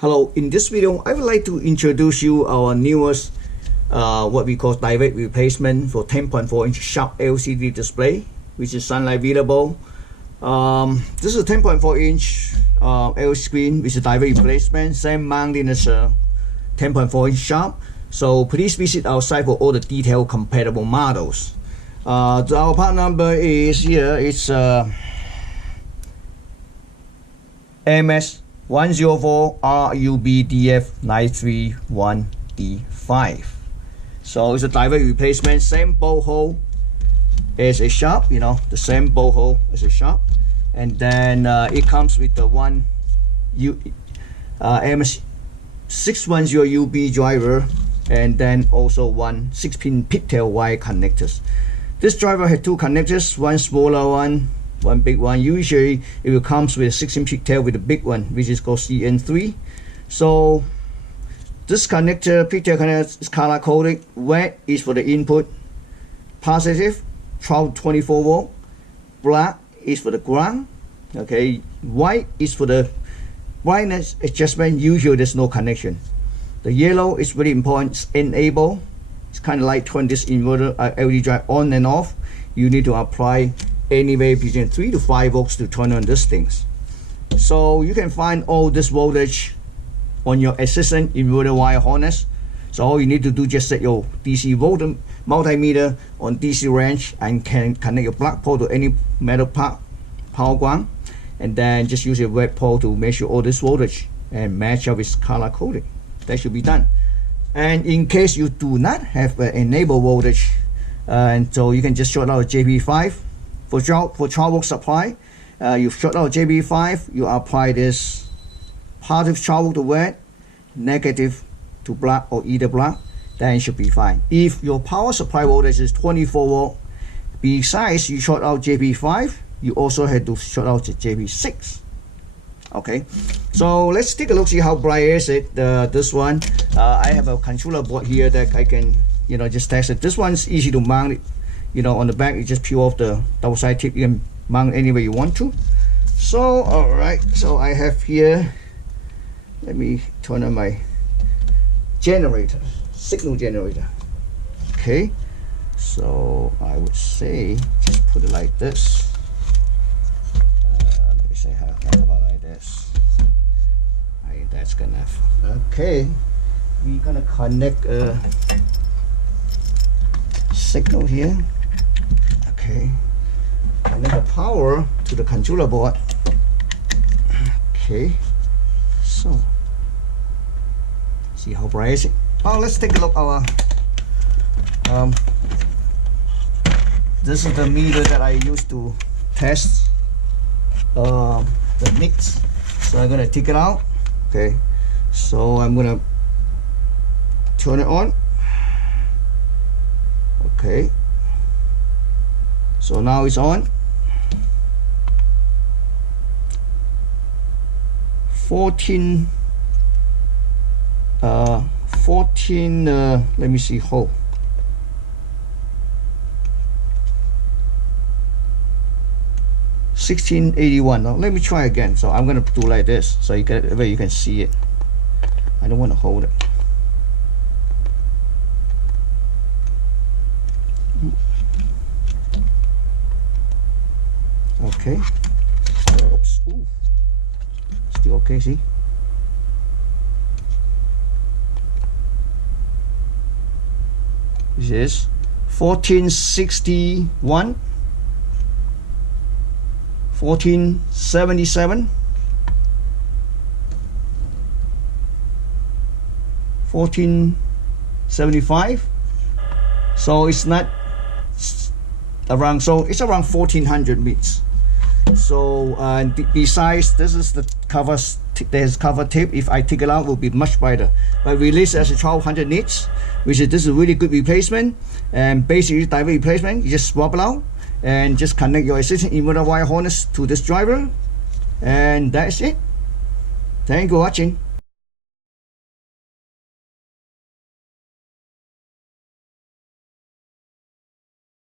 Hello, in this video I would like to introduce you our newest what we call direct replacement for 10.4-inch sharp LCD display, which is sunlight readable. This is a 10.4-inch LCD screen with a direct replacement, same mounting as a 10.4-inch sharp. So please visit our site for all the detailed compatible models. Our part number is here. It's MS104RUBdf931D5. So it's a direct replacement, same bolt hole as a sharp, the same bolt hole as a sharp. And then it comes with the one MS610UB driver, and then also one 6-pin pigtail wire connectors. This driver has two connectors, one smaller one big one. Usually it will comes with a 6-inch pigtail with a big one, which is called CN3. So this pigtail connector is color coded. Red is for the input, positive 24 volt, black is for the ground, okay, white is for the brightness adjustment. Usually there's no connection. The yellow is very important, it's enable. It's kind of like turn this inverter LED drive on and off. You need to apply anywhere between 3 to 5 volts to turn on these things. So you can find all this voltage on your existing inverter wire harness. So all you need to do, just set your DC multimeter on DC range and can connect your black pole to any metal power ground, and then just use your red pole to measure all this voltage and match up with color coding. That should be done. And in case you do not have an enable voltage, and so you can just short out JB5 for 12 volt supply. You short out JB5, you apply this positive 12 volt to red, negative to black or either black, then it should be fine. If your power supply voltage is 24 volt, besides you short out JB5, you also have to short out the JB6. Okay, so let's take a look, see how bright is it. This one, I have a controller board here that I can just test it. This one's easy to mount it. On the back, you just peel off the double side tip. You can mount anywhere you want to. So all right, so I have here, let me turn on my generator, signal generator. Okay, so I would say just put it like this. Let me say how about like this. That's good enough. Okay, we're gonna connect a signal here. Okay, connect the power to the controller board. Okay, so see how bright is it? Oh, let's take a look our this is the meter that I used to test the mix. So I'm gonna take it out. Okay, so I'm gonna turn it on. Okay, so now it's on. 14 let me see, hold. 1681. Now let me try again. So I'm gonna do like this, so you can see it. I don't want to hold it. Okay. Oops. Ooh. Still okay, see? This is 1461, 1477, 1475. So it's not around, so it's around 1400 bits. So besides, this is the cover. There's cover tape. If I take it out, it will be much brighter. But released as a 1200 nits, which is this is a really good replacement. And basically direct replacement. You just swap it out and just connect your existing inverter wire harness to this driver, and that's it. Thank you for watching.